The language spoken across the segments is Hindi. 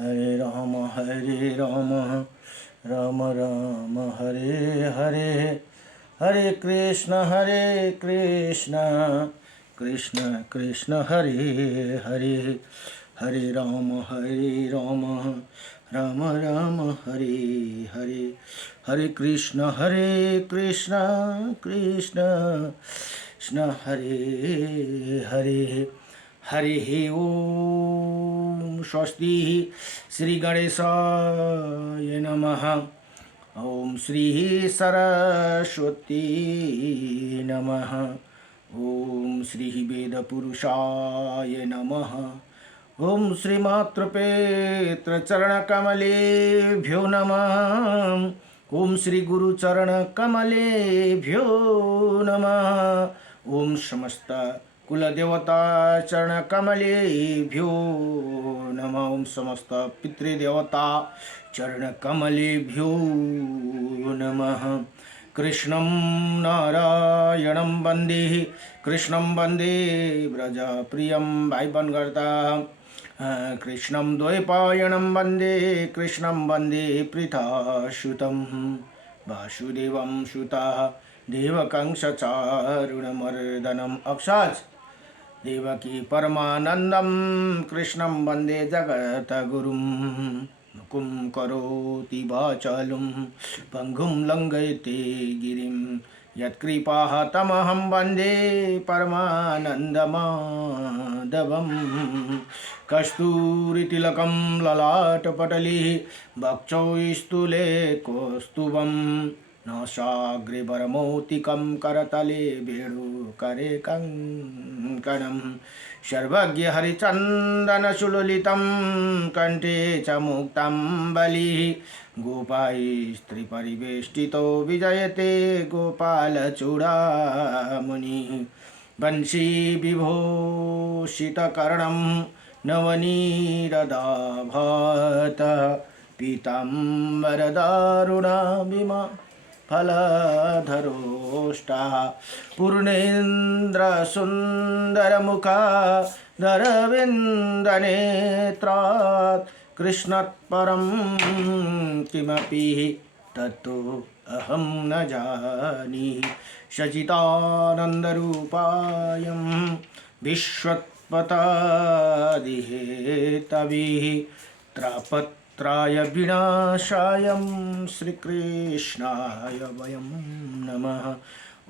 हरे राम राम राम हरे हरे, हरे कृष्ण कृष्ण कृष्ण हरे हरे, हरे राम राम राम हरे हरे, हरे कृष्ण कृष्ण कृष्ण हरे हरे, हरि ओम। स्वस्ति श्री गणेशाय नमः। ओम श्री सरस्वती नमः। ओम श्री वेदपुरुषाय नमः। ओम श्री मातृपेत्र चरणकमलेभ्यो नमः। ओम श्री गुरुचरण कमलेभ्यो नमः। ओम समस्त कुलदेवता चरण कमलेभ्यो नमः। ओम समस्त पितृदेवता चरण कमलेभ्यो नमः। कृष्णं नारायणं वन्दे, कृष्णं वन्दे व्रजप्रियं। भाइ बन गर्दा कृष्णं द्वैपायनं वन्दे, कृष्णं वन्दे पृथासुतं वासुदेवं सुतः देवकं सचारुणमर्दनम् अक्षात् देवकी परमानन्दं कृष्णं वन्दे जगद्गुरुं। मुकुं करोति वाचालं पङ्गुं लङ्घयते गिरिं, यत्कृपाः तमहं वन्दे परमानन्दमाधवं। कस्तूरितिलकं ललाटपटले वक्षोस्तुले कौस्तुभं, नासाग्रे वरमौक्तिकं करतले वेणुकरे कङ्कणं, सर्वज्ञ हरिचन्दन सुललितं कण्ठे च मुक्तं बलिः। गोपास्त्रीपरिवेष्टितो विजयते गोपालचूडामणिः, वंशी विभूषितकर्णं नवनीरदाभात, पीताम्बरदारुणाभिमा फलधरोष्टाः, पूर्णेन्द्रसुन्दरमुखा धरविन्दनेत्रात्, कृष्णात् परं किमपि तत्तु अहं न जानीहि। सच्चिदानन्दरूपायं विश्वोत्पत्यादिहेतवे त्रापत्राय विनाशायं श्रीकृष्णाय वयं नमः।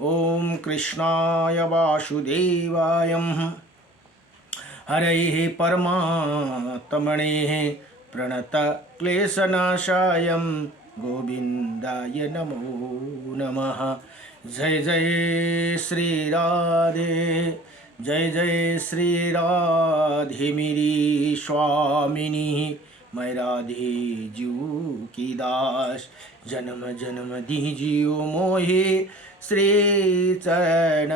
ओम कृष्णाय वासुदेवाय हरये परमात्मने प्रणतक्लेशनाशाय गोविन्दाय नमो नमः। जय जय श्री राधे, जय जय श्री राधे मेरी स्वामिनी। मैं राधे जू की दास, जन्म जन्म दीजियो मोहे श्री चरण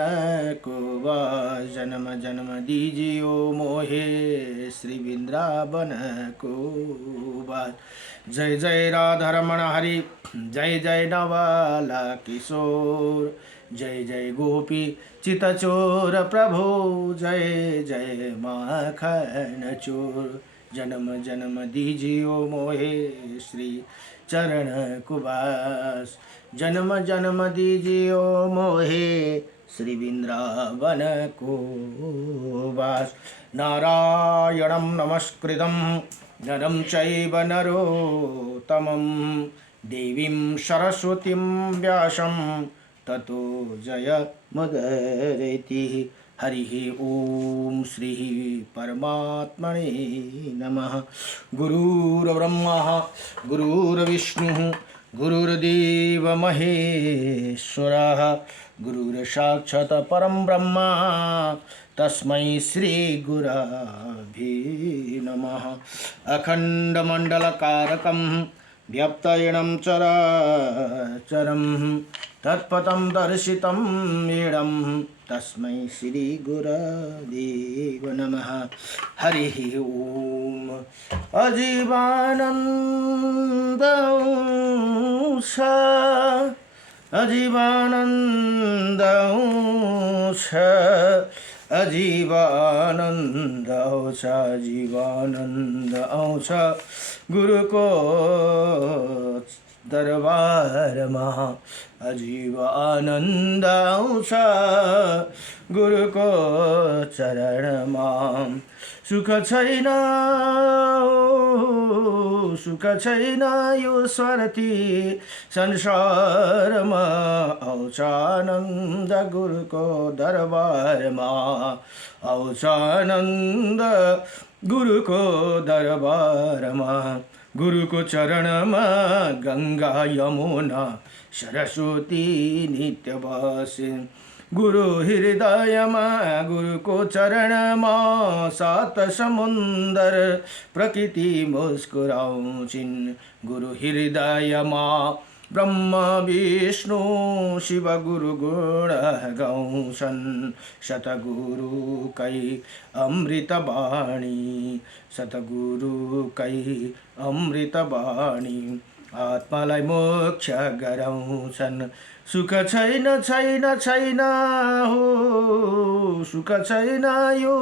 को वास, जन्म जन्म दीजियो मोहे श्री वृंदावन को वास। जय जय राधा रमण हरि, जय जय नवाला किशोर, जय जय गोपी चितचोर प्रभु, जय जय माखन चोर। जन्म जन्म दीजियो मोहे श्री चरण कुबास, जन्म जन्म दीजियो मोहे श्री वृंदावन को वास। नारायणं नमस्कृतं नरं चैव नरोत्तमं, देवीं सरस्वतीं व्यासं ततो जयमुदीरयेत्। हरि ओम श्री परमात्मने नमः। गुरुर्ब्रह्मा गुरुर्विष्णुः गुरुर्देव महेश्वरः, गुरुर्साक्षात् परं ब्रह्म तस्मै श्री गुरवे नमः। अखण्डमण्डलकारकं व्याप्तयेनं चराचरं, तत्पदं दर्शितं येनं तस्मै श्री गुरुदेव नमः। हरि ओम। अजीवानन्दौष अजीवानन्दौष अजीवानन्द आउँछ जीवानन्द आउँछ गुरुको दरबारमा अजीवानन्द आउँछ गुरुको चरणमा सुख छैन सुख छैन यो स्वार्थी संसारमा आउँछ आनन्द गुरुको दरबारमा आउँछ आनन्द गुरुको दरबारमा गुरुको चरणमा गंगा यमुना सरस्वती नित्य बसिन् गुरु हृदयमा गुरुको चरणमा सात समुन्दर प्रकृति मुस्कुराउँछिन् गुरु हृदयमा ब्रह्मा विष्णु शिव गुरु गुण गाउँछन् सतगुरुकै अमृत बाणी सतगुरुकै अमृत बाणी आत्मालाई मोक्ष गराउँछन् सुख छैन छैन छैन हो सुख छैन यो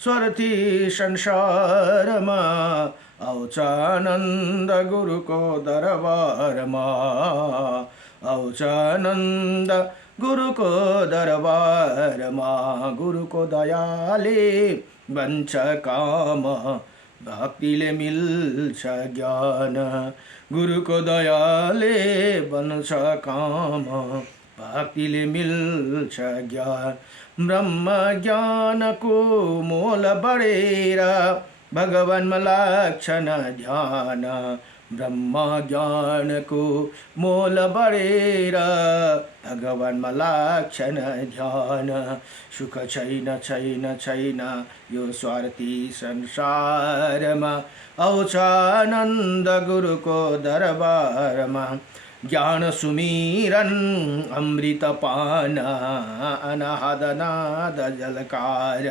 स्वार्थी संसारमा आउँछ आनन्द गुरुको दरबारमा आउँछ आनन्द गुरुको दरबारमा गुरुको दयाले बन्छ काम भक्तिले मिल्छ ज्ञान गुरुको दयाले बन्छ काम भक्तिले मिल्छ ज्ञान ब्रह्म ज्ञानको मोल बढेर भगवानमा लाग्छ न ध्यान ब्रह्म ज्ञानको मोल बढेर भगवानमा लाग्छ न ध्यान सुख छैन छैन छैन यो स्वार्थी संसारमा आउँछ आनन्द गुरुको दरबारमा ज्ञान सुमिरन अमृत पान अनाहद नाद जलकार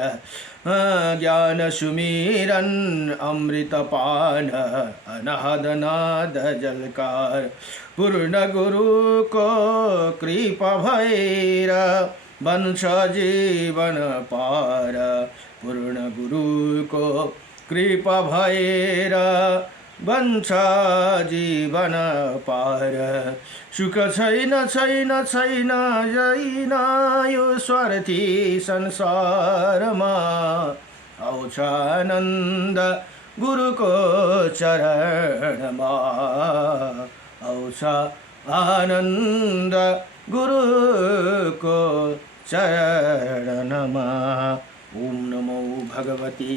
ज्ञान सुमिरन अमृत पान अनाहद नाद जलकार पूर्ण गुरुको कृपा भएर बन्छ जीवन पार पूर्ण गुरुको कृपा भएर बन्छ जीवन पार सुख छैन छैन छैन छैन यो स्वार्थी संसारमा आउँछ आनन्द गुरुको चरणमा आउँछ आनन्द गुरुको चरणमा ओम नमो भगवते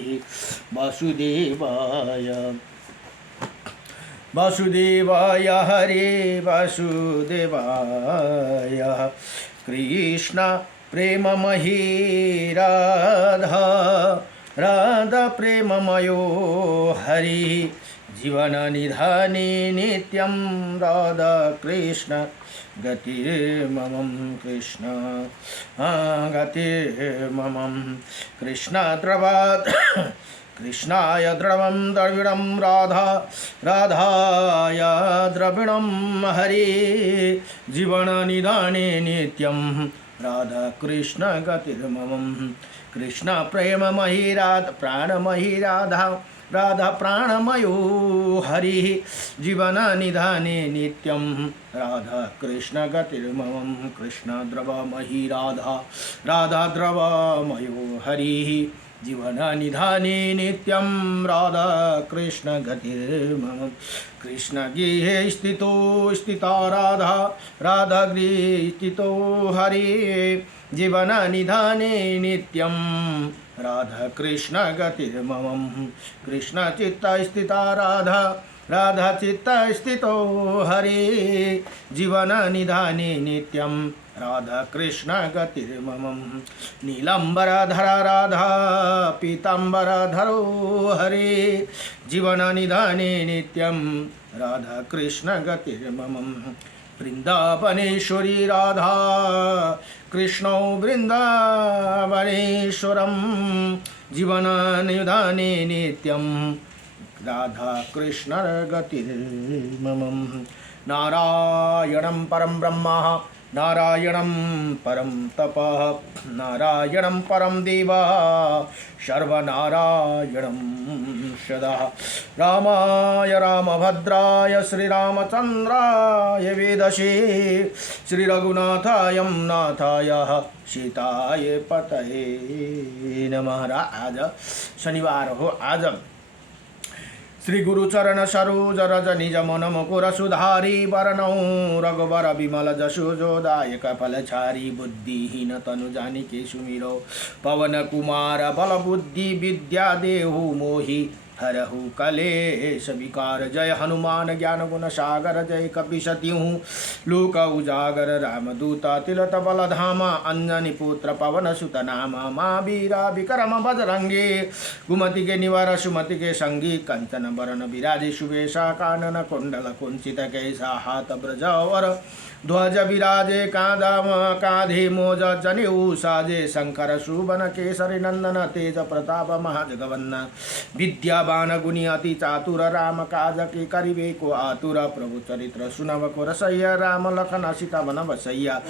वासुदेवाय वासुदेवाय हरे वासुदेवाय कृष्ण प्रेममयी राधा राधा प्रेममयो हरि जीवन निधाने नित्यं राधा कृष्ण गतिर्ममं कृष्ण गतिर्ममं कृष्ण द्रवात् कृष्णाय द्रवं द्रविणं राधा राधाय द्रविणं हरि जीवन निधाने नित्यं राधा कृष्ण गतिर्ममं कृष्ण प्रेममयी राधा प्राणमयी राधा राधा प्राणमयो हरि जीवन निधाने नित्यं राधा कृष्ण गतिर्ममं कृष्ण द्रवमयी राधा राधा द्रवमयो हरि जीवन निधाने नित्यं राधा कृष्ण गतिर्ममं कृष्ण गृहे स्थितो स्थिता राधा राधा गृहे स्थितो हरि जीवन निधाने नित्यं राधा कृष्ण गतिर्ममं कृष्ण चित्त स्थिता राधा राधा चित्त स्थितो हरि जीवन निधाने नित्यं राधा कृष्ण गतिर्ममं नीलाम्बरधरा राधा पीताम्बरधरो हरि जीवन निधाने नित्यं राधा कृष्ण गतिर्ममं वृन्दावनेश्वरी राधा कृष्णो वृन्दावनेश्वरं जीवन निधाने नित्यं राधा कृष्ण गतिर्ममं नारायणं परं ब्रह्म नारायणं परं तपः नारायणं परं देवः सर्वनारायणं सदा। रामाय रामभद्राय श्रीरामचन्द्राय वेदसे श्रीरघुनाथाय नाथाय सीताय पतये नमः। आज शनिवार हो। आज श्री गुरुचरण सरोज रज निज मन मुकुर सुधारी वरणौ रघुवर विमल जसु जोदायक फलचारी बुद्धिहीन तनु जानिके सुमिरो पवन कुमार बल बुद्धि विद्या देहु मोहि हरहु कलेश विकार। जय हनुमान ज्ञान गुण सागर जय कपीसतिहु लोक उजागर रामदूत तिलत बल धामा अंजनी पुत्र पवन सुत नामा महावीरा विक्रम बजरंगी कुमति के निवार सुमति के संगी कंचन बरन विराजे सुवेशा कानन कुंडल कुंचित कैसा हाथ ब्रजवर ध्वज विराजे कांधे मोज जनेऊ साजे शंकर सुबन केसरी नंदन तेज प्रताप महाजगवन्ना विद्यावान गुणी अति चातुर राम काज के करिबे को आतुर प्रभु चरित्र सुनब को रसैया राम लखन सीता मन बसैया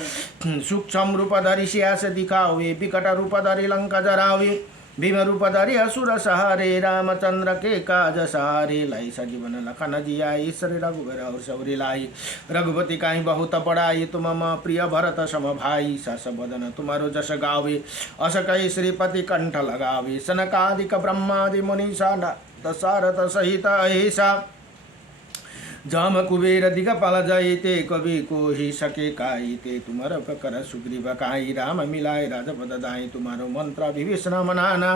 सूक्ष्म रूप धरि सियास दिखावे विकट रूप धरि लंका जरावे भीम रूप धरि असुर सहारे रामचंद्र के काज सहारे लाई सजीवन लखन जियाई श्री रघुबर और सौरी लाई रघुपति काई बहुत बड़ाई तुम प्रिय भरत सम भाई सस बदन तुम्हारो जस गावे अस कही श्रीपति कंठ लगावे सनकादिक ब्रह्मादि मुनीषा दशरथ सहित अहिषा जाम कुबेर दिगपाल जयते कवि को ही सके काईते तुमार कर सुग्रीव काई राम मिलाए राजपद दाई तुम्हारो मंत्र विभीषण मनाना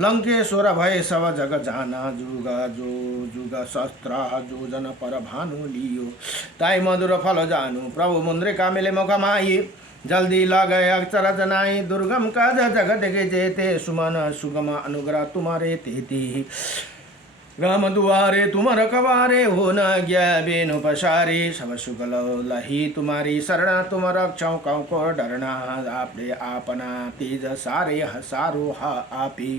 लंकेश्वर भय सब जग जाना जुग जो जुग शस्त्र जो जन पर भानु लियो ताई मधुर फल जानु प्रभु मुंद्रे कामिले मुखमाई जल्दी लगे अक्षर जनाई दुर्गम काज जगत के जेते सुमन सुगम अनुग्रह तुम्हारे तेती राम दुआरे तुम रखवारे हो न गया बेनु पसारे सब सुगल लही तुम्हारी शरणा तुम रक्षौ कौ को डरना आपने आपना तेज सारे हसारो हा आपी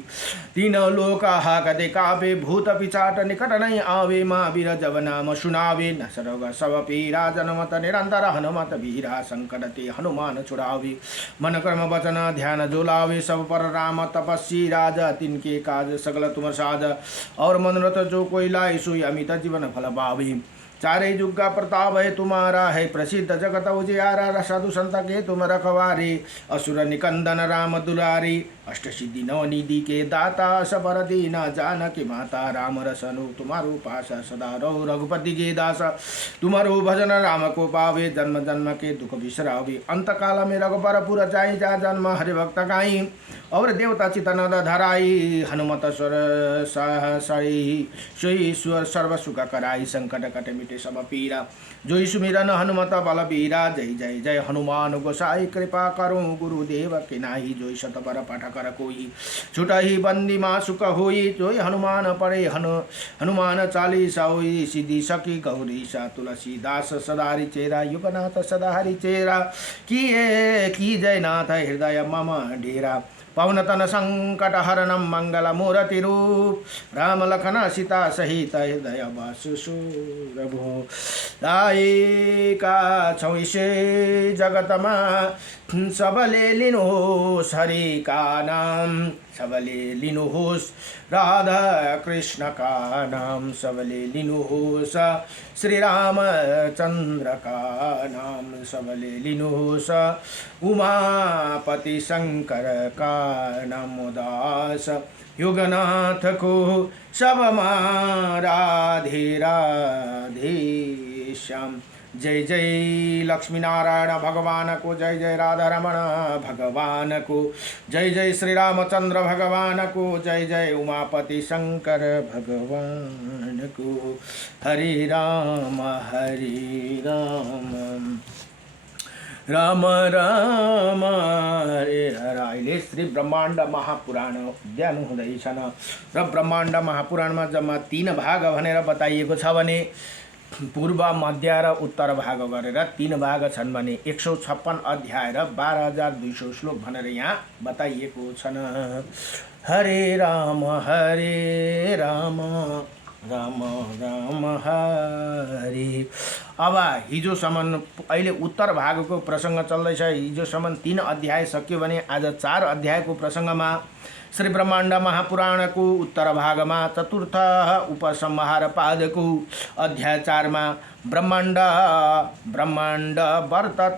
तीनों लोक हा कदे कापे भूत पिचाट निकट नहीं आवे माँ वीर जब नाम सुनावे न सरोग सब पीरा जनमत निरंतर हनुमत वीरा संकट ते हनुमान छुड़ावे मन कर्म वचन ध्यान जोलावे सब पर राम तपस्वी राजा तिनके काज सगल तुम साज और मन जो कोई लाए सोई अमित जीवन फल पावे चारे युग का प्रताप है तुम्हारा है प्रसिद्ध जगत उजियारा साधु संत के तुम रखवारे असुर निकंदन राम दुलारी अष्ट सिद्धि नवनिधि के दाता सबर दीना जानकी माता राम रसनु तुम्हारो पासा सदा रहो रघुपति के दास तुम्हारो भजन राम को पावे जन्म जन्म के दुख बिसरावे अंत काल में रघुपरपुर जाई जा जन्म हरि भक्त गाई और देवता चितनद धराई हनुमत स्वर सहसई सोई सर्व सुख कराई संकट कट मिटे सब पीरा जोई सुमिरन हनुमत बलबीरा जय जय जय हनुमान गोसाई कृपा करो गुरुदेव के नाही जोई शतपर पाठ कर कोई छुटा ही बंदी माँ सुख होई जोई हनुमान पड़े हनुमान चालीसा होई सिद्धि सकी गौरी सा तुलसीदास सदारि चेरा युगनाथ सदा हरि चेरा की जय नाथ हृदय मम डेरा पवन तन संकट हरणम मंगल मूर्ति रूप राम लखन सीता सहित हृदय बासुरभो दायिका छौसे जगतमा सबले लिनुहोस् हरि का नाम सबले लिनुहोस् राधा कृष्ण का नाम सबले लिनुहोस् श्री रामचंद्र का नाम सबले लिनुहोस् उमापति शंकर का नाम उदास युगनाथ को सबमा राधे राधे श्याम जय जय लक्ष्मी नारायण भगवान को जय जय राधा रमण भगवान को जय जय श्री रामचंद्र भगवान को जय जय उमापति शंकर भगवान को हरे राम राम राम हरे हरे। अहिले श्री ब्रह्माण्ड महापुराण अध्ययन हुँदैछन् र ब्रह्माण्ड महापुराणमा जम्मा 3 भाग भनेर बताइएको छ भने पूर्व मध्य र उत्तर भाग गरेर 3 भाग छन् भने 156 अध्याय र 12200 श्लोक भनेर यहाँ बताइएको छन्। हरे राम राम राम हरे। अब हिजोसम्म अहिले उत्तर भागको प्रसङ्ग चल्दैछ। हिजोसम्म 3 अध्याय सक्यो भने आज 4 अध्यायको प्रसङ्गमा श्री ब्रह्माण्ड महापुराणको उत्तर भागमा चतुर्थ उपसंहार पादको अध्याय 4 मा ब्रह्माण्ड वर्तत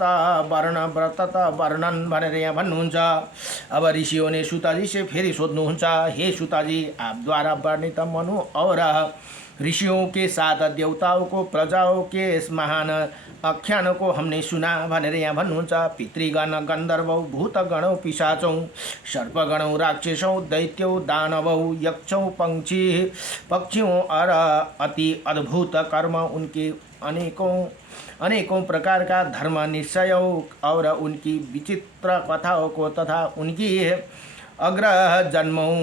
वर्ण व्रतत वर्णन भनेर यहाँ भन्नुहुन्छ। अब ऋषियों ने सुताजी से फेरि सोध्नुहुन्छ, हे सुताजी, आप द्वारा वर्णित मनु और ऋषियों के साथ देवताओं को प्रजाओं के इस महान आख्यान को हमने सुना भनेर यहाँ भन्नुहुन्छ। पितृगण गन्धर्वौ भूतगणौ पिशाचौं सर्पगणौ राक्षसौं दैत्यौ दानवौ यक्षौं पक्षियों और अति अद्भुत कर्म उनके अनेकों प्रकार का धर्म निश्चयों और उनकी विचित्र कथाओं को तथा उनकी अग्रह जन्मों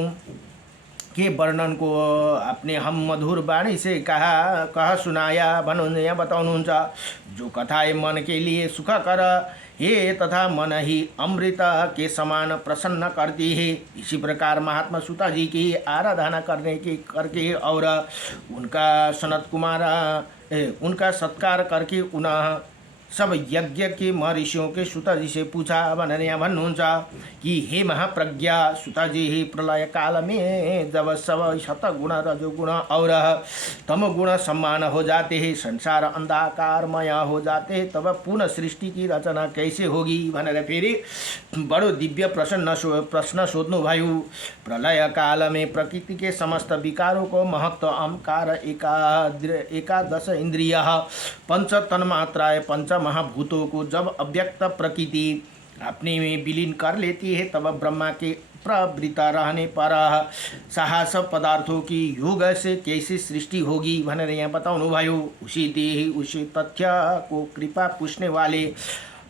के वर्णन को अपने हम मधुर वाणी से कहा सुनाया भन्नुहुन्छ। यहाँ बताउनुहुन्छ, जो कथाएं मन के लिए सुखकर है तथा मन ही अमृत के समान प्रसन्न करती है। इसी प्रकार महात्मा सुता जी की आराधना करके और उनका सत्कार करके उन्हें सब यज्ञ के महर्षियों के सुता जी से पूछा भनेर यहाँ भन्नुहुन्छ कि हे महाप्रज्ञा सुता जी, प्रलय काल में जब सब सतगुण रजोगुण और तमोगुण सम्मान हो जाते हैं, संसार अंधकारमय हो जाते हैं, तब पुनः सृष्टि की रचना कैसे होगी भनेर फेरि बडो दिव्य प्रश्न सोध्नुभयो। प्रलय काल में प्रकृति के समस्त विकारों को महत्व अहंकार एकादश इंद्रिय पंच तन्मात्राएं पंच महाभूतों को जब अव्यक्त प्रकृति अपने में विलीन कर लेती है, तब ब्रह्मा के प्रवृत्त रहने पर साहस पदार्थों की योग से कैसे सृष्टि होगी भनेर यहाँ बताउनु भयो। उसी तथ्य को कृपा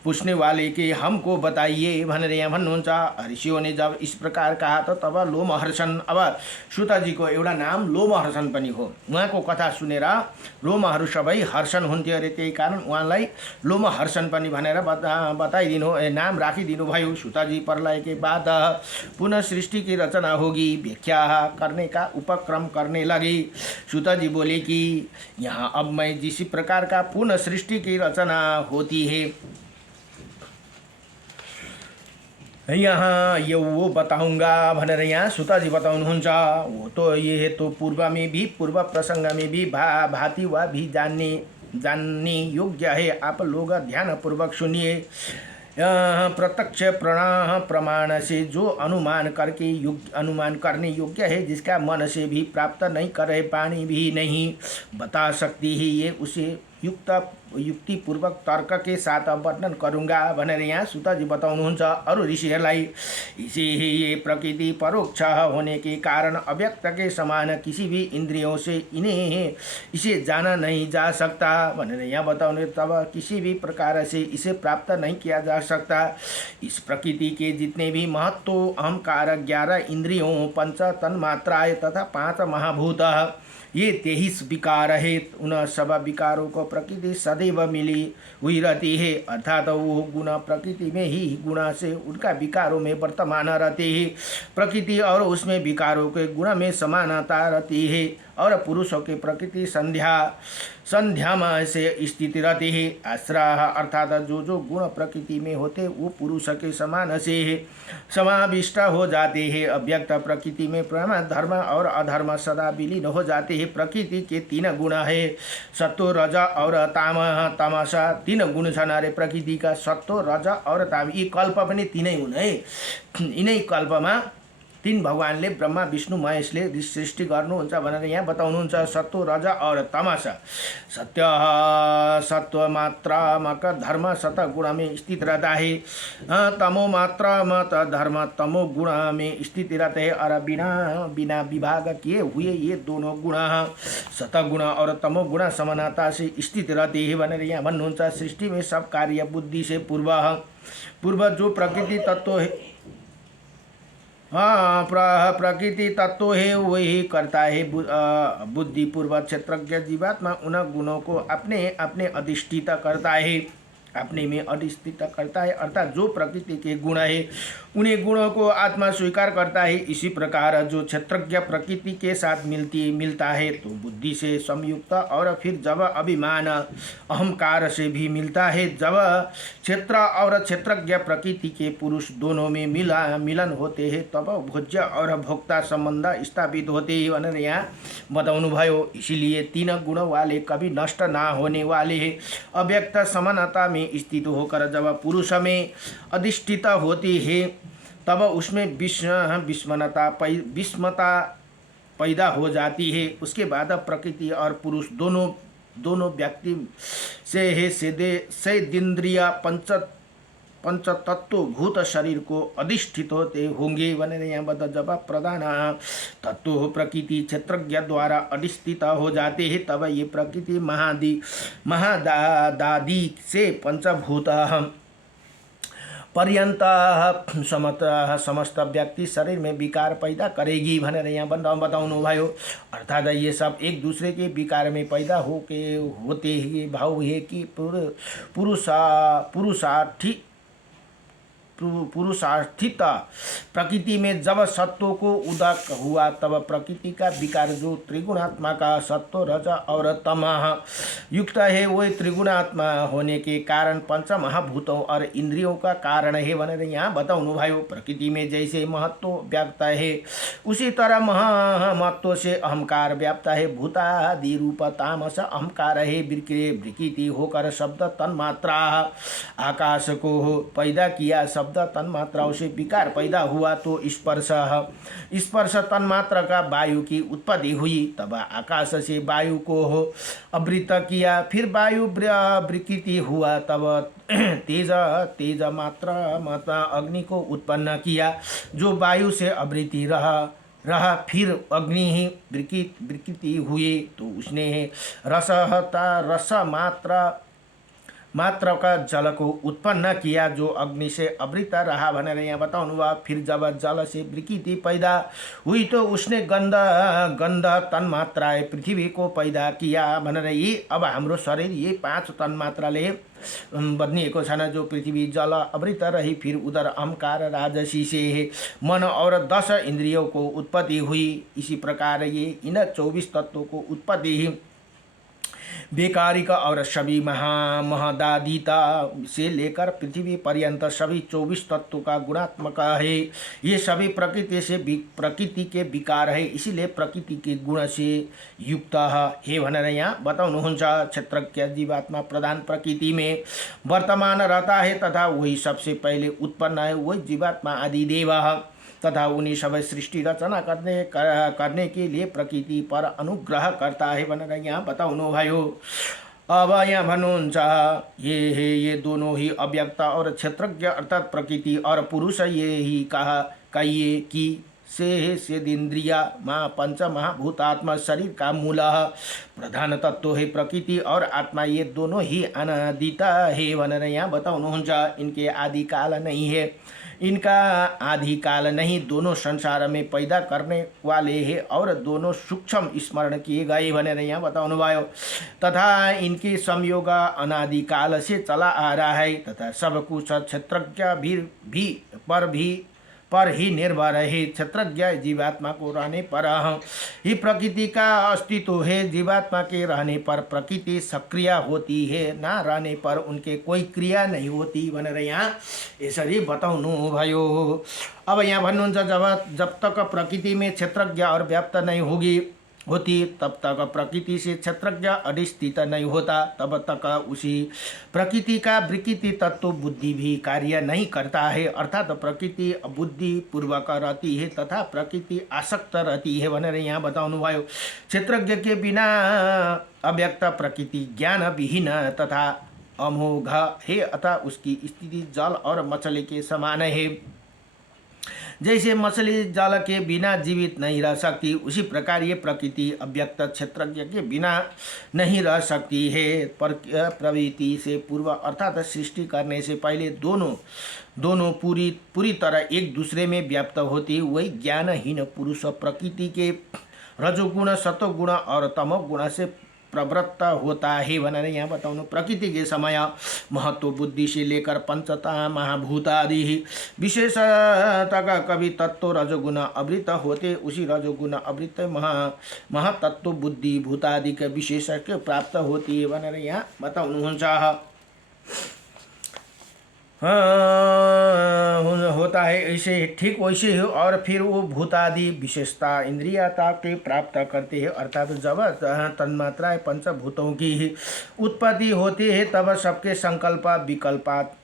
पूछने वाले के हमको बताइए भनेर यहाँ भन्नुहुन्छ। ऋषियों ने जब इस प्रकार कहा तो तब लोमहर्षण, अब सुताजी को एउटा नाम लोमहर्षण पनि हो। उहाँको कथा सुनेर लोमहरू सबै हर्षण हुन्थ्यो अरे, त्यही कारण उहाँलाई लोमहर्षण पनि भनेर नाम राखिदिनु भयो। सुताजी प्रलय के बाद पुनः सृष्टि की रचना होगी व्याख्या करने का उपक्रम करने लगे। सुताजी बोले कि यहाँ अब मैं जिस प्रकार का पुनः सृष्टि की रचना होती है यहाँ ये वो बताऊंगा भनेर यहाँ सुताजी बताउनुहुन्छ। वो तो ये है तो पूर्व में भी पूर्व प्रसंग में भी भांति व भी जानने योग्य है। आप लोग ध्यान पूर्वक सुनिए। प्रत्यक्ष प्रमाण से जो अनुमान करने योग्य है, जिसका मन से भी प्राप्त नहीं करे पानी भी नहीं बता सकती है, ये उसे युक्तिपूर्वक तर्क के साथ वर्णन करूँगा भनेर यहाँ सुताजी बताउनुहुन्छ। अरू ऋषिहरूलाई ये प्रकृति परोक्ष होने के कारण अव्यक्त के समान किसी भी इंद्रियों से इसे जाना नहीं जा सकता भनेर यहाँ बताउने। तब किसी भी प्रकार से इसे प्राप्त नहीं किया जा सकता। इस प्रकृति के जितने भी महत्व अहंकार 11 इंद्रियों पंच तन्मात्राएं तथा 5 महाभूत ये 23 विकार है। उन सब विकारों को प्रकृति सदैव मिली हुई रहती है, अर्थात वो गुण प्रकृति में ही गुण से उनका विकारों में वर्तमान रहते हैं। प्रकृति और उसमें विकारों के गुण में समानता रहती है और पुरुषों की प्रकृति संध्या में से स्थिति रहती है। आश्रय अर्थात जो गुण प्रकृति में होते वो पुरुष के समान से समाविष्ट हो जाते हैं। अव्यक्त प्रकृति में प्रेम धर्म और अधर्म सदा विलीन हो जाते हैं। प्रकृति के 3 गुण है, सत्व रज और तमस 3 गुण छन् अरे प्रकृति का, सत्व रज और ताम। यी कल्प पनि 3 हुन् है। यिनै कल्पमा 3 भगवानले ब्रह्मा विष्णु महेशले सृष्टि गर्नुहुन्छ भनेर यहाँ बताउनुहुन्छ। सत्व रज और तमस। सत्व मात्रात्मक धर्म सतगुण में स्थित रहता है, तमो मात्रात्मक धर्म तमो गुण में स्थित रहते हैं और बिना विभाग किए हुए ये दोनों गुण सतगुण और तमो गुण समानता से स्थित रहते हैं भनेर यहाँ भन्नुहुन्छ। सृष्टि में सब कार्य बुद्धि से पूर्व जो प्रकृति तत्व है, प्रकृति तत्व है वही करता है। बुद्धि पूर्वक क्षेत्रज्ञ जीवात्मा उन गुणों को अपने अधिष्ठित करता है। अपने में अधिष्ठित करता है, अर्थात जो प्रकृति के गुण है उन्हीं गुणों को आत्मा स्वीकार करता है। इसी प्रकार जो क्षेत्रज्ञ प्रकृति के साथ मिलता है तो बुद्धि से संयुक्त, और फिर जब अभिमान अहंकार से भी मिलता है, जब क्षेत्र और क्षेत्रज्ञ प्रकृति के पुरुष दोनों में मिलन होते हैं, तब भोज्य और भोक्ता संबंध स्थापित होते हैं भनेर यहाँ बताउनु भयो। इसीलिए तीन गुण वाले कभी नष्ट ना होने वाले हैं। अव्यक्त समानता में स्थित होकर जब पुरुष में अधिष्ठित होती है, तब उसमें विस्मता पैदा हो जाती है। उसके बाद प्रकृति और पुरुष दोनों व्यक्ति से इंद्रिय पंच तत्व भूत शरीर को अधिष्ठित होते होंगे भनेर यहाँ बता। जब प्रधान तत्व प्रकृति क्षेत्रज्ञ द्वारा अधिष्ठित हो जाते हैं, तब ये प्रकृति महादादी से पंचभूत पर्यंत समस्त व्यक्ति शरीर में विकार पैदा करेगी भनेर यहाँ बताउनु भयो। अर्थात ये सब एक दूसरे के विकार में पैदा होते ही भाव है कि पुरुषार्थित प्रकृति में जब सत्व को उदक हुआ, तब प्रकृति का विकार जो त्रिगुणात्मा का सत्व रज और तमः युक्त है, वही त्रिगुणात्मा होने के कारण पंच महाभूतों और इंद्रियों का कारण है भनेर यहाँ बताउनु भयो। प्रकृति में जैसे महत्व व्याप्त है, उसी तरह महत्व से अहंकार व्याप्त है। भूतादि रूप तामस अहंकार है, विकृति होकर शब्द तन्मात्रा आकाश को पैदा किया। शब्द तन्मात्राओं से विकार पैदा हुआ तो स्पर्श तन्मात्रा का वायु की उत्पत्ति हुई। तब आकाश से वायु को आवृत किया, फिर वायु विकृति हुआ, तब तेज मात्रा अग्नि को उत्पन्न किया, जो वायु से आवृत्ति रहा, फिर अग्नि ही विकृति हुई तो उसने रस मात्र का जल को उत्पन्न किया, जो अग्नि से आवृत रहा भनेर यहाँ बताउनु भयो। फिर जब जल से विकृति पैदा हुई तो उसने गंध तन्मात्राए पृथ्वी को पैदा किया भनेर यी अब हाम्रो शरीर ये 5 तन्मात्राले बनिएको छन्, जो पृथ्वी जल आवृत रही। फिर उधर अहंकार राजसी से मन और 10 इंद्रियों को उत्पत्ति हुई। इसी प्रकार ये इन 24 तत्वों को उत्पत्ति बेकारिक और सभी महदादिता से लेकर पृथ्वी पर्यंत सभी 24 तत्वों का गुणात्मक है। ये सभी प्रकृति के विकार है, इसीलिए प्रकृति के गुण से युक्त है भनेर यहाँ बताउनुहुन्छ। क्षेत्रज्ञ जीवात्मा प्रधान प्रकृति में वर्तमान रहता है तथा वही सबसे पहले उत्पन्न है। वही जीवात्मा आदि देव तथा उन्हीं सब सृष्टि रचना करने के लिए प्रकृति पर अनुग्रह करता है भनेर यहाँ बताउनु भयो। अब यहाँ भन्नुहुन्छ ये दोनों ही अव्यक्त और क्षेत्रज्ञ अर्थात प्रकृति और पुरुष ये ही कहिए कि सेदिन्द्रिया पंच महाभूतात्मा शरीर का मूल प्रधान तत्व है। प्रकृति और आत्मा ये दोनों ही अनादित है भनेर यहाँ बताउनुहुन्छ। इनके आदि काल नहीं है, इनका आदि काल नहीं, दोनों संसार में पैदा करने वाले हैं और दोनों सूक्ष्म स्मरण किए गए भनेर यहाँ बताउनु भयो। तथा इनके संयोग अनादि काल से चला आ रहा है तथा सब कुछ क्षेत्रज्ञ पर ही निर्भर है। क्षेत्रज्ञ जीवात्मा को रहने पर ही प्रकृति का अस्तित्व है। जीवात्मा के रहने पर प्रकृति सक्रिय होती है, ना रहने पर उनके कोई क्रिया नहीं होती भनेर यहाँ यसरी बताउनु भयो। अब यहाँ भन्नुहुन्छ जब तक प्रकृति में क्षेत्रज्ञ और व्याप्त नहीं होती तब तक प्रकृति से क्षेत्रज्ञ अधिष्ठित नहीं होता, तब तक उसी प्रकृति का विकृति तत्व बुद्धि भी कार्य नहीं करता है। अर्थात प्रकृति बुद्धि पूर्वक रहती है तथा प्रकृति आसक्त रहती है भनेर यहाँ बताउनु भयो। क्षेत्रज्ञ के बिना अव्यक्त प्रकृति ज्ञान विहीन तथा अमोघ है, अतः उसकी स्थिति जल और मछली के समान है। जैसे मछली जल के बिना जीवित नहीं रह सकती, उसी प्रकार ये प्रकृति अव्यक्त क्षेत्रज्ञ के बिना नहीं रह सकती है। पर प्रवृत्ति से पूर्व अर्थात सृष्टि करने से पहले दोनों पूरी तरह एक दूसरे में व्याप्त होती। वही ज्ञानहीन पुरुष प्रकृति के रजोगुण सतोगुण और तमोगुण से प्रवृत्त होता है भनेर यहाँ बताउनु। प्रकृति के समय महत्व बुद्धि से लेकर पंचता महाभूत आदि विशेषता का कभी तत्व रजोगुण आवृत होते, उसी रजोगुण आवृत महातत्व बुद्धि भूत आदि के विशेष के प्राप्त होती है भनेर यहाँ बताउनुहुन्छ। होता है ऐसे ठीक वैसे ही, और फिर वो भूतादि विशेषता इंद्रियता के प्राप्त करते हैं, अर्थात जब तन्मात्राएं पंचभूतों की ही उत्पत्ति होती है तब सबके संकल्प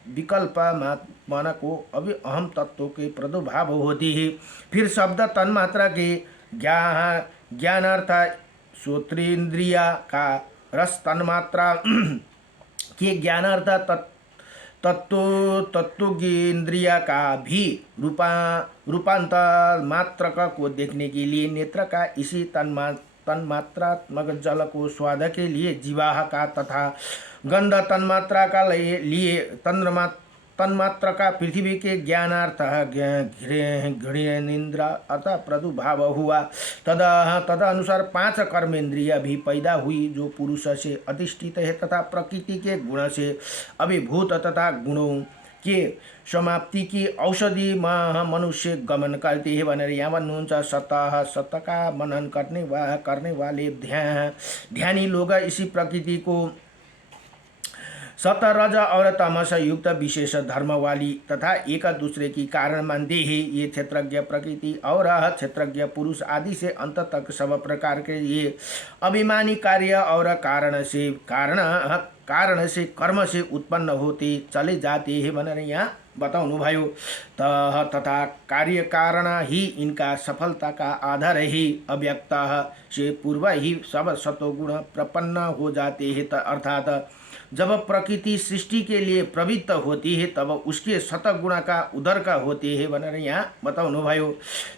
विकल्प माना को अभी अहम तत्व के प्रादुर्भाव होती है। फिर शब्द तन्मात्रा के ज्ञानार्थ श्रोत्रेन्द्रिया का रस तन्मात्रा के ज्ञानार्थ तत्वज्ञेन्द्रिया का भी रूपांतर मात्रक को देखने के लिए नेत्र का, इसी तन्मात्रात्मक जल को स्वाद के लिए जीवाह का, तथा गंध तन्मात्रा का लिए तन्मात्र का पृथ्वी के ज्ञानार्थ घृणेन्द्र अतः प्रादुर्भाव हुआ। तदनुसार 5 कर्मेंद्रिय भी पैदा हुई जो पुरुष से अधिष्ठित है तथा प्रकृति के गुण से अभिभूत तथा गुणों के समाप्ति की औषधि मनुष्य गमन करती है भनेर यहाँ भन्नुहुन्छ। सत का मनन करने वाले ध्यानी लोग इसी प्रकृति को सत रज और तमस युक्त विशेष धर्म वाली तथा एक दूसरे की कारण मानते हैं। ये क्षेत्रज्ञ प्रकृति और क्षेत्रज्ञ पुरुष आदि से अंत तक सब प्रकार के ये अभिमानी कार्य और कारण से कर्म से उत्पन्न होते चले जाते हैं भनेर यहाँ बताउनु भयो। तथा कार्य कारण ही इनका सफलता का आधार ही अव्यक्त से पूर्व ही सब सतोगुण प्रपन्न हो जाते हैं, अर्थात जब प्रकृति सृष्टि के लिए प्रवृत्त होती है तब उसके शतगुण का उदर का होते हैं भनेर यहाँ बताउनु भयो।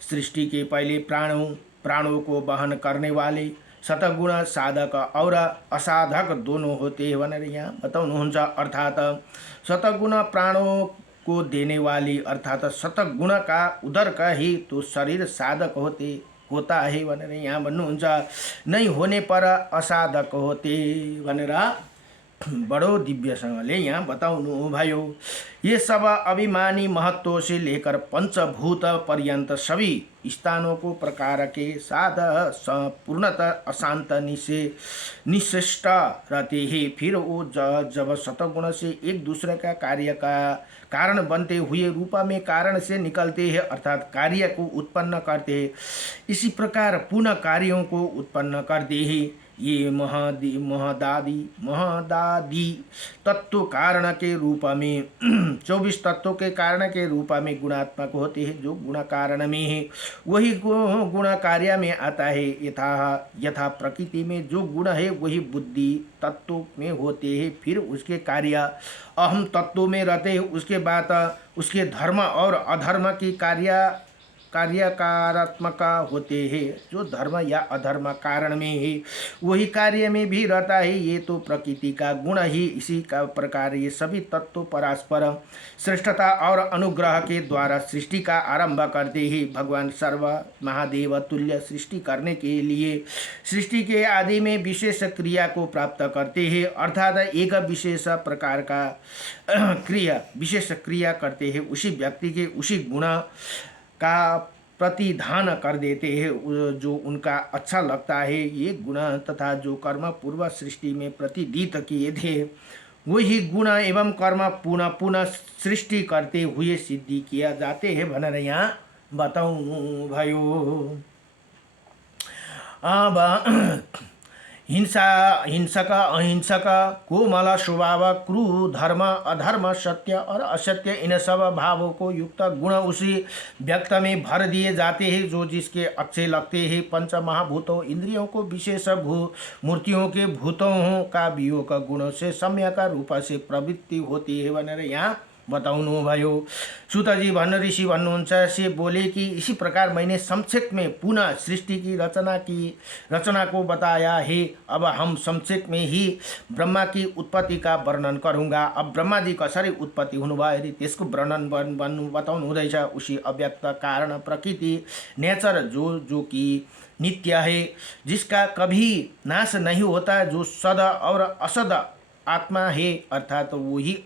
सृष्टि के पहले प्राणों को वहन करने वाले शतगुण साधक और असाधक दोनों होते हैं भनेर यहाँ बताउनुहुन्छ। अर्थात शतगुण प्राणों को देने वाली अर्थात शतगुण का उदर का ही तो शरीर साधक होता है भनेर यहाँ भन्नुहुन्छ। नहीं होने पर असाधक होते भनेर बड़ो दिव्यसँगले यहाँ बताउनु भयो। ये सब अभिमानी महत्व से लेकर पंचभूत पर्यंत सभी स्थानों को प्रकार के साथ पूर्णतः अशांत निश्रेष्ट रहते हैं। फिर वो जब शतगुण से एक दूसरे का कार्य का कारण बनते हुए रूपा में कारण से निकलते हैं, अर्थात कार्य को उत्पन्न करते हैं, इसी प्रकार पुनः कार्यों को उत्पन्न करते हैं। ये महदादि तत्व कारण के रूप में 24 तत्वों के कारण के रूप में गुणात्मक होते हैं। जो गुण कारण में है वही गुण कार्य में आता है। यथा प्रकृति में जो गुण है वही बुद्धि तत्व में होते हैं, फिर उसके कार्य अहम तत्व में रहते हैं। उसके बाद उसके धर्म और अधर्म की कार्यकारात्मक होते हैं। जो धर्म या अधर्म कारण में है वही कार्य में भी रहता है। ये तो प्रकृति का गुण ही। इसी का प्रकार ये सभी तत्व परस्पर श्रेष्ठता और अनुग्रह के द्वारा सृष्टि का आरंभ करते हैं। भगवान सर्व महादेव तुल्य सृष्टि करने के लिए सृष्टि के आदि में विशेष क्रिया को प्राप्त करते हैं, अर्थात एक विशेष प्रकार का विशेष क्रिया करते हैं। उसी व्यक्ति के उसी गुण का प्रतिधान कर देते हैं जो उनका अच्छा लगता है। ये गुण तथा जो कर्म पूर्व सृष्टि में प्रतिदित किए थे वही गुण एवं कर्म पुनः पुनः सृष्टि करते हुए सिद्धि किया जाते हैं भनेर यहाँ बताउनु भयो। अब हिंसक अहिंसक कोमल स्वभाव क्रूर धर्म अधर्म सत्य और असत्य इन सब भावों को युक्त गुण उसी व्यक्त में भर दिए जाते हैं जो जिसके अच्छे लगते हैं। पंच महाभूतों इंद्रियों को विशेष मूर्तियों के भूतों का वियोग गुणों से सम्यक रूप से प्रवृत्ति होती है भनेर यहाँ बताउनु भयो। सूतजी ऋषि भन्नुहुन्छ से बोले कि इसी प्रकार मैंने संक्षेप में पुनः सृष्टि की रचना को बताया है। अब हम संक्षेप में ही ब्रह्मा की उत्पत्ति का वर्णन करूँगा। अब ब्रह्मा जी कसरी उत्पत्ति हुनुभयो यदि त्यसको वर्णन बताउनु हुँदैछ। उसी अव्यक्त कारण प्रकृति नेचर जो कि नित्य है, जिसका कभी नाश नहीं होता, जो सद और असद आत्मा है, अर्थात वही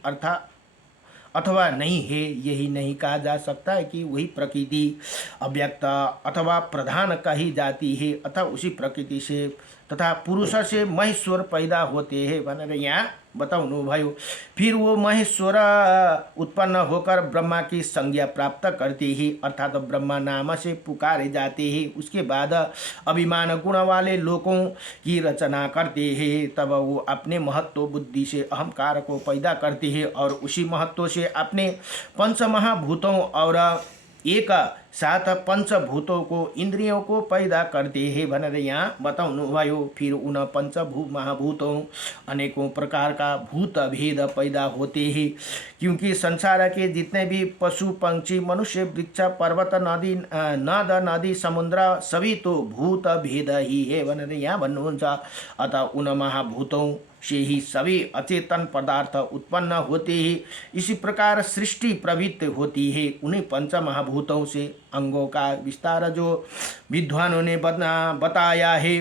अथवा नहीं है, यही नहीं कहा जा सकता है कि वही प्रकृति अव्यक्त अथवा प्रधान कही जाती है, अथवा उसी प्रकृति से तथा पुरुष से महेश्वर पैदा होते हैं भनेर यहाँ बताउनु भयो। फिर वो महेश्वर उत्पन्न होकर ब्रह्मा की संज्ञा प्राप्त करते हैं, अर्थात ब्रह्मा नाम से पुकारे जाते हैं। उसके बाद अभिमान गुण वाले लोगों की रचना करते हैं, तब वो अपने महत्व बुद्धि से अहंकार को पैदा करते हैं और उसी महत्व से अपने पंचमहाभूतों और एक साथ पंचभूतों को इंद्रियों को पैदा करते हैं भनेर यहाँ बताउनु भयो। फिर उन महाभूतों अनेकों प्रकार का भूत भेद पैदा होते हैं, क्योंकि संसार के जितने भी पशु पंक्षी मनुष्य वृक्ष पर्वत नदी नदी समुद्र सभी तो भूत भेद ही है भनेर यहाँ भन्नुहुन्छ। अतः उन महाभूतों से ही सभी अचेतन पदार्थ उत्पन्न होते हैं। इसी प्रकार सृष्टि प्रवृत्त होती है उन्हीं पंच महाभूतों से। अंगों का विस्तार जो विद्वानों ने बताया है,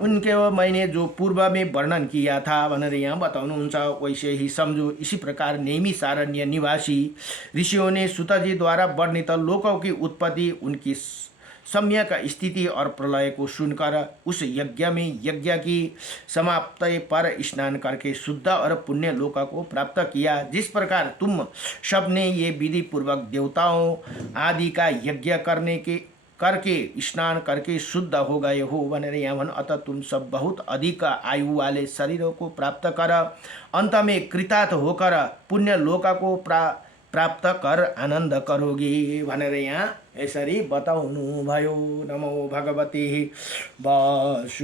उनके मैंने जो पूर्व में वर्णन किया था भनेर यहाँ बताउनुहुन्छ। वैसे ही समझो। इसी प्रकार नैमिषारण्य निवासी ऋषियों ने सूतजी द्वारा वर्णित लोकों की उत्पत्ति, उनकी सम्यक स्थिति और प्रलय को सुनकर उस यज्ञ में यज्ञ की समाप्ति पर स्नान करके शुद्ध और पुण्य लोक को प्राप्त किया। जिस प्रकार तुम सब ने ये विधि पूर्वक देवताओं आदि का यज्ञ करके स्नान करके शुद्ध हो गए हो भनेर यहाँ भन। अतः तुम सब बहुत अधिक आयु वाले शरीरों को प्राप्त कर अंत में कृतार्थ होकर पुण्य लोक को प्राप्त कर आनंद करोगे भनेर यहाँ यसरी बताउनु भयो। नमो भगवते वासुदेवाय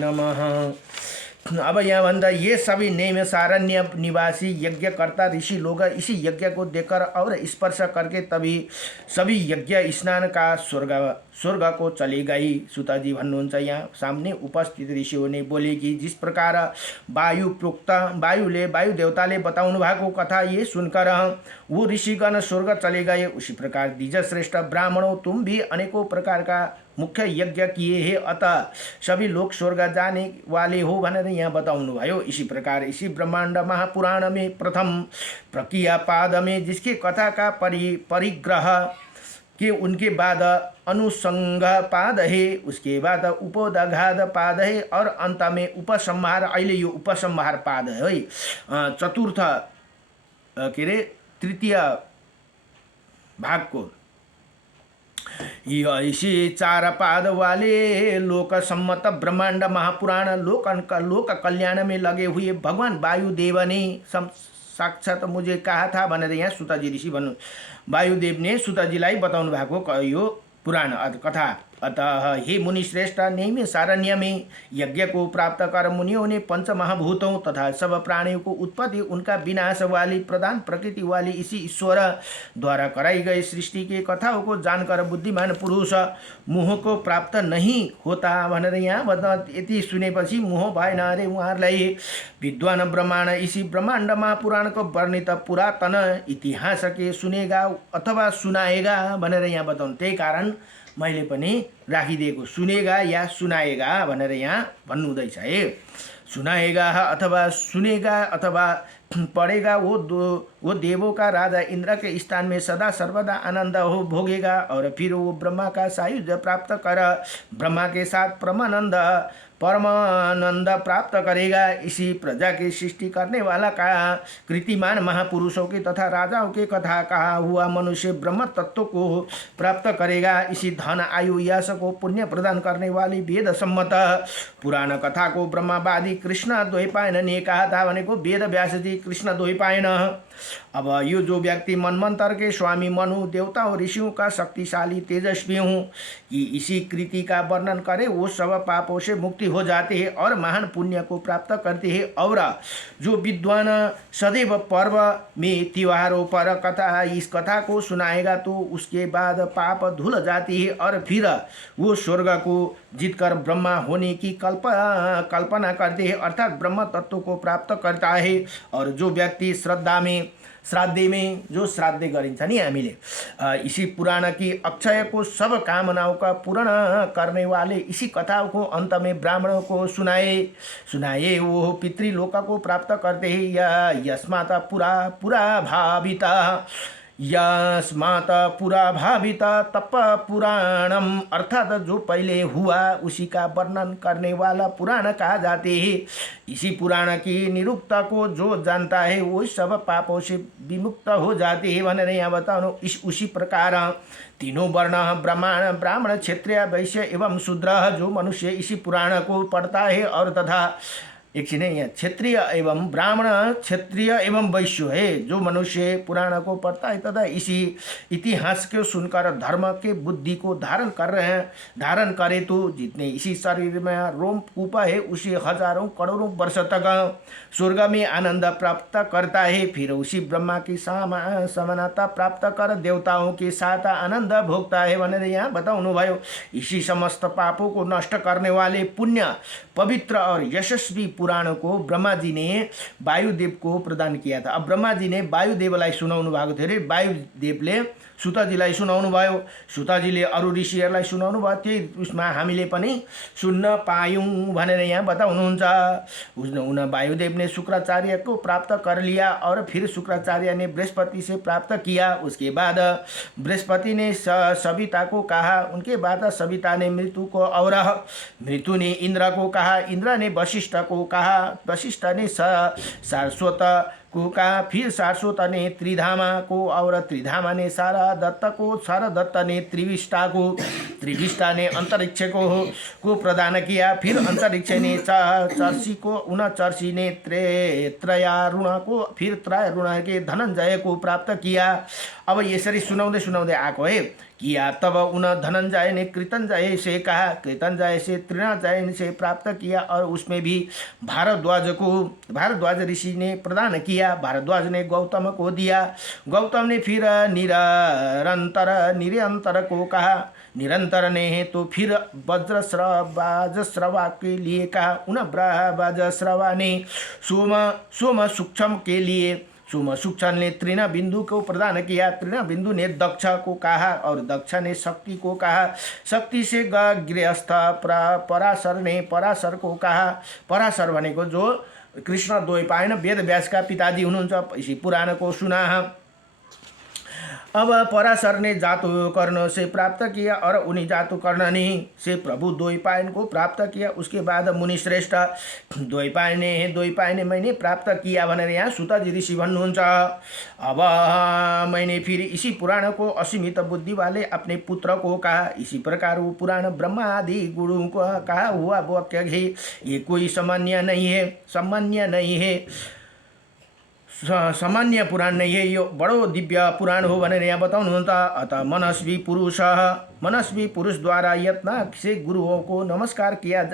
नमः। अब यहाँ भन्दा ये सभी नैमिषारण्य निवासी यज्ञकर्ता ऋषि लोग इसी यज्ञ को देखकर और स्पर्श करके तभी सभी यज्ञ स्नान का स्वर्ग को चली गई। सुताजी भन्नुहुन्छ यहाँ सामने उपस्थित ऋषियों ने बोले कि जिस प्रकार वायु देवताले बताउनु भएको कथा ये सुनकर वो ऋषिगण स्वर्ग चले गए, उसी प्रकार द्विजश्रेष्ठ ब्राह्मणों तुम भी अनेकों प्रकार का मुख्य यज्ञ किए हैं, अतः सभी लोग स्वर्ग जाने वाले हो भनेर यहाँ बताउनु भयो। इसी प्रकार इसी ब्रह्मांड महापुराण में प्रथम प्रक्रिया पाद में जिसकी कथा का परिग्रह के उनके बाद अनुसंग पाद है, उसके बाद उपोदघात पाद है और अंत में उपसंहार। अहिले यो उपसंहार पाद है चतुर्थ के रे तृतीय भाग को। इसी चार पाद वाले लोक सम्मत ब्रह्मांड महापुराण लोक कल्याण में लगे हुए भगवान वायुदेव ने साक्षात मुझे कहा था भनेर यहाँ सुताजी ऋषि भन्नु। वायुदेव ने सुताजीलाई बताउनु भएको यो पुराण कथा। अतः हे मुनि श्रेष्ठ नैमिषारण्य में यज्ञ को प्राप्त कर मुनियों ने पंच महाभूतों तथा सब प्राणियों को उत्पत्ति उनका विनाश वाली प्रधान प्रकृति वाली इसी ईश्वर द्वारा कराई गई सृष्टि की कथाओं को जानकर बुद्धिमान पुरुष मोह को प्राप्त नहीं होता भनेर यहाँ बता। यति सुनेपछि मोह भएन अरे उहाँहरूलाई। विद्वान ब्रह्मांड इसी ब्रह्मांड महापुराण को वर्णित पुरातन इतिहास के सुनेगा अथवा सुनाएगा भनेर यहाँ बताउनु। त्यही कारण मैले पनि राखिदिएको सुनेगा या सुनाएगा भनेर यहाँ भन्नुहुँदैछ है। सुनाएगा अथवा सुनेगा अथवा पढ़ेगा वो देवों का राजा इंद्र के स्थान में सदा सर्वदा आनंद हो भोगेगा और फिर वो ब्रह्मा का सायुज्य प्राप्त कर ब्रह्मा के साथ परमानंद प्राप्त करेगा। इसी प्रजा की सृष्टि करने वाला का कृतिमान महापुरुषों के तथा राजाओं के कथा कहा हुआ मनुष्य ब्रह्म तत्व को प्राप्त करेगा। इसी धन आयु यश को पुण्य प्रदान करने वाली वेद सम्मत पुराण कथा को ब्रह्मवादी कृष्ण द्वैपायन ने कहा था भनेको वेद व्यास जी कृष्ण द्वैपायन। अब यो जो व्यक्ति मनमंत्र के स्वामी मनु देवताओं ऋषियों का शक्तिशाली तेजस्वी हूँ कि इसी कृति का वर्णन करे वो सब पापों से मुक्ति हो जाते हैं और महान पुण्य को प्राप्त करते हैं। और जो विद्वान सदैव पर्व में त्योहारों पर इस कथा को सुनाएगा तो उसके बाद पाप धुल जाती है और फिर वो स्वर्ग को जीतकर ब्रह्मा होने की कल्पना करते हैं, अर्थात ब्रह्म तत्व को प्राप्त करता है। और जो व्यक्ति श्रद्धा में श्राद्धे में जो श्राद्ध गरिन्छ नि हामीले, इसी पुराण की अक्षय को सब कामनाओं का पूर्ण करने वाले इसी कथाओं को अंत में ब्राह्मणों को सुनाए वो पितृलोक को प्राप्त करते हैं। या यस्मात् पुरा भाविता तप पुराणम, अर्थात जो पहले हुआ उसी का वर्णन करने वाला पुराण कहा जाते हैं। इसी पुराण की निरुक्ता को जो जानता है वो सब पापों से विमुक्त हो जाते हैं। भनेर यहाँ बताउनु, उसी प्रकार तीनों वर्ण ब्राह्मण क्षत्रिय वैश्य एवं शूद्र जो मनुष्य इसी पुराण को पढ़ता है और तथा एकछिन यहाँ क्षत्रिय एवं ब्राह्मण क्षत्रिय एवं वैश्य है जो मनुष्य पुराण को पढ़ता है तथा इसी इतिहास को सुनकर धर्म के बुद्धि को धारण करे तो जितने इसी शरीर में रोम कूप है उसी हजारों करोड़ों वर्ष तक स्वर्ग में आनंद प्राप्त करता है। फिर उसी ब्रह्मा की समानता प्राप्त कर देवताओं के साथ आनंद भोगता है भनेर यहाँ बताउनु भयो। इसी समस्त पापों को नष्ट करने वाले पुण्य पवित्र और यशस्वी पुराण को ब्रह्मा जी ने वायुदेव को प्रदान किया था। अब ब्रह्मा जी ने वायुदेवलाई सुनाउनु भएको थियो अरे, वायुदेवले सुतजीलाई सुनाउनु भयो, सुतजीले अरू ऋषिहरूलाई सुनाउनु भयो, त्यही उसमा हामीले पनि सुन्न पायौँ भनेर यहाँ बताउनुहुन्छ। उन वायुदेव ने शुक्राचार्य को प्राप्त कर लिया और फिर शुक्राचार्य ने बृहस्पति से प्राप्त किया। उसके बाद बृहस्पति ने सविता को कहा, उनके बाद सविता ने मृत्यु को और मृत्यु ने इंद्र को कहा, इंद्र ने वशिष्ठ को कहा, वशिष्ठ ने सारस्वत को कहा, फिर सारस्वत ने त्रिधामा को और त्रिधामा ने सारदत्त को, सारदत्त ने त्रिविष्टा को, त्रिविष्टा ने अंतरिक्ष को प्रदान किया, फिर अंतरिक्ष ने चर्षि को, उन चर्षि ने त्रयारुण को, फिर त्रयारुण के धनंजय को प्राप्त किया। अब यसरी सुनाउँदै सुनाउँदै आएको है किया। तब उन धनंजय ने कृतंजय से कहा, कृतंजय से तृणाजय से प्राप्त किया और उसमें भी भारद्वाज ऋषि ने प्रदान किया। भारद्वाज ने गौतम को दिया, गौतम ने फिर निरंतर को कहा, निरंतर ने तो फिर वज्रश्रवा के लिए कहा, उन वज्रश्रवा ने सोम सूक्ष्म के लिए, सोम सूक्ष्म ने तृण बिंदु को प्रदान किया, तृण बिंदु ने दक्ष को कहा और दक्ष ने शक्ति को कहा, शक्ति से गृहस्थ पराशर ने पराशर को कहा। पराशर भनेको जो कृष्ण द्वैपायन वेद व्यास का पिताजी हुनुहुन्छ। इसी पुराण को सुना। अब पराशर ने जातुकर्ण से प्राप्त किया और उन्हीं जातुकर्ण ने से प्रभु द्वैपायन को प्राप्त किया। उसके बाद मुनिश्रेष्ठ द्वैपायने मैंने प्राप्त किया भनेर यहाँ सुतजी ऋषि भन्नुहुन्छ। अब मैंने फिर इसी पुराण को असीमित बुद्धि वाले अपने पुत्र को कहा। इसी प्रकार वो पुराण ब्रह्मा आदि गुरु को कहा हुआ वाक्य है, ये कोई सामान्य नहीं है, सामान्य पुराण नहीं है, यो बड़ो दिव्य पुराण हो भनेर यहाँ बताउनुहुन्छ। अतः मनस्वी पुरुष द्वारा यत्न से गुरुओं को नमस्कार किया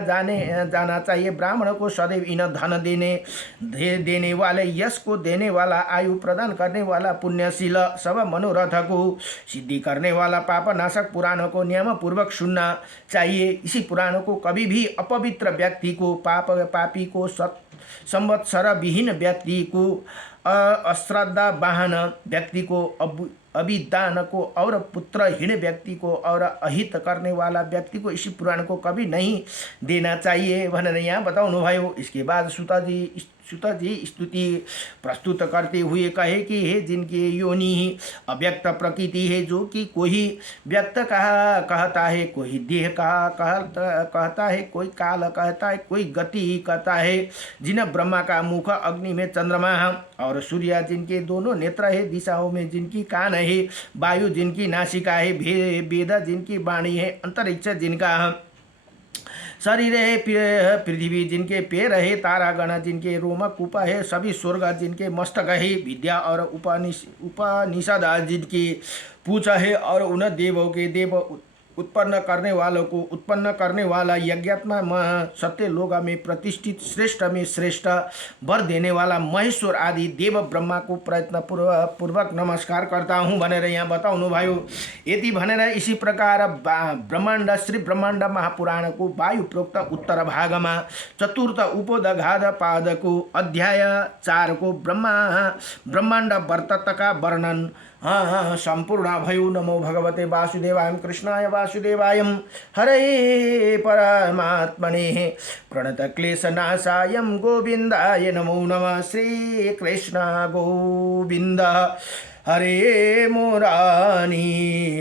जाना चाहिए। ब्राह्मण को सदैव इन धन देने वाले, यश को देने वाला, आयु प्रदान करने वाला, पुण्यशील, सब मनोरथ को सिद्धि करने वाला, पाप नाशक पुराण को नियम पूर्वक सुनना चाहिए। इसी पुराण को कभी भी अपवित्र व्यक्ति को, पापी को, संवत्सर विहीन व्यक्ति को, अश्रद्धा वाहन व्यक्ति को, अभिदान को और पुत्रहीन व्यक्ति को और अहित करने वाला व्यक्ति को इसी पुराण को कभी नहीं देना चाहिए भनेर यहाँ बताउनु भयो। इसके बाद सुतजी स्तुति प्रस्तुत करते हुए कहे कि हे जिनकी योनि अव्यक्त प्रकृति है, जो कि कोई व्यक्त कहता है, कोई देह कहता है, कोई काल कहता है, कोई गति कहता है, जिन ब्रह्मा का मुख, अग्नि में चंद्रमा और सूर्य जिनके दोनों नेत्र है, दिशाओं में जिनकी कान है, वायु जिनकी नासिका है, वेद जिनकी वाणी है, अंतरिक्ष जिनका शरीर है, पृथ्वी जिनके पैर है, तारागण जिनके रोमक कूप है, सभी स्वर्ग जिनके मस्तक है, विद्या और उपनिषद जिनकी पूछ है और उन देवों के देव उत्पन्न करने वालों को उत्पन्न करने वाला, यज्ञात्मा में सत्य लोक में प्रतिष्ठित, श्रेष्ठ में श्रेष्ठ, वर देने वाला महेश्वर आदि देव ब्रह्मा को प्रयत्न पूर्वक नमस्कार करता हूँ भनेर यहाँ बताउनु भयो। यति भनेर इसी प्रकार ब्रह्माण्ड श्री ब्रह्माण्ड महापुराण को वायु प्रोक्त उत्तर भागमा चतुर्थ उपोदघात पादको अध्याय 4 को ब्रह्माण्ड वर्ततका वर्णन संपूर्ण भयो। नमो भगवते वासुदेवाय कृष्णाय वासुदेवाय हरे परमात्मने प्रणतक्लेशनाशाय गोविन्दाय नमो नमः। श्री कृष्ण गोविन्द हरे मुरारी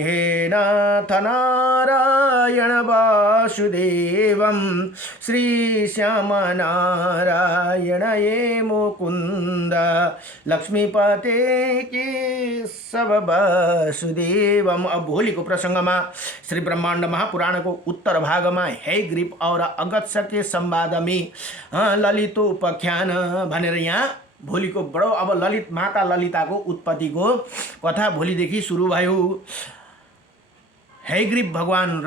हे नाथ नारायण वासुदेवं श्री श्याम नारायण ये मुकुंद लक्ष्मीपते के सब वासुदेवम। अब भोलि को प्रसंग में श्री ब्रह्मांड महापुराण को उत्तर भाग में हयग्रीव और अगत्य के संवाद में ललितोपाख्यान भनेर यहाँ भोलि को बडो अब ललित माता ललिता को उत्पत्ति को कथा भोलिदेखि सुरु भयो। हयग्रीव भगवान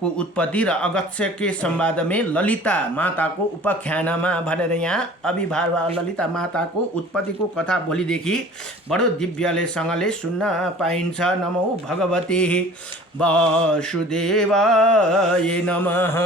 को उत्पत्ति र अगत्य के संवाद में ललिता माता को उपाख्यानमा भनेर यहाँ अभिभाव ललिता माता को उत्पत्ति को कथा भोलिदेखि बडो दिव्यलेसँगले सुन्न पाइन्छ। नमो भगवते वासुदेवाय नमः।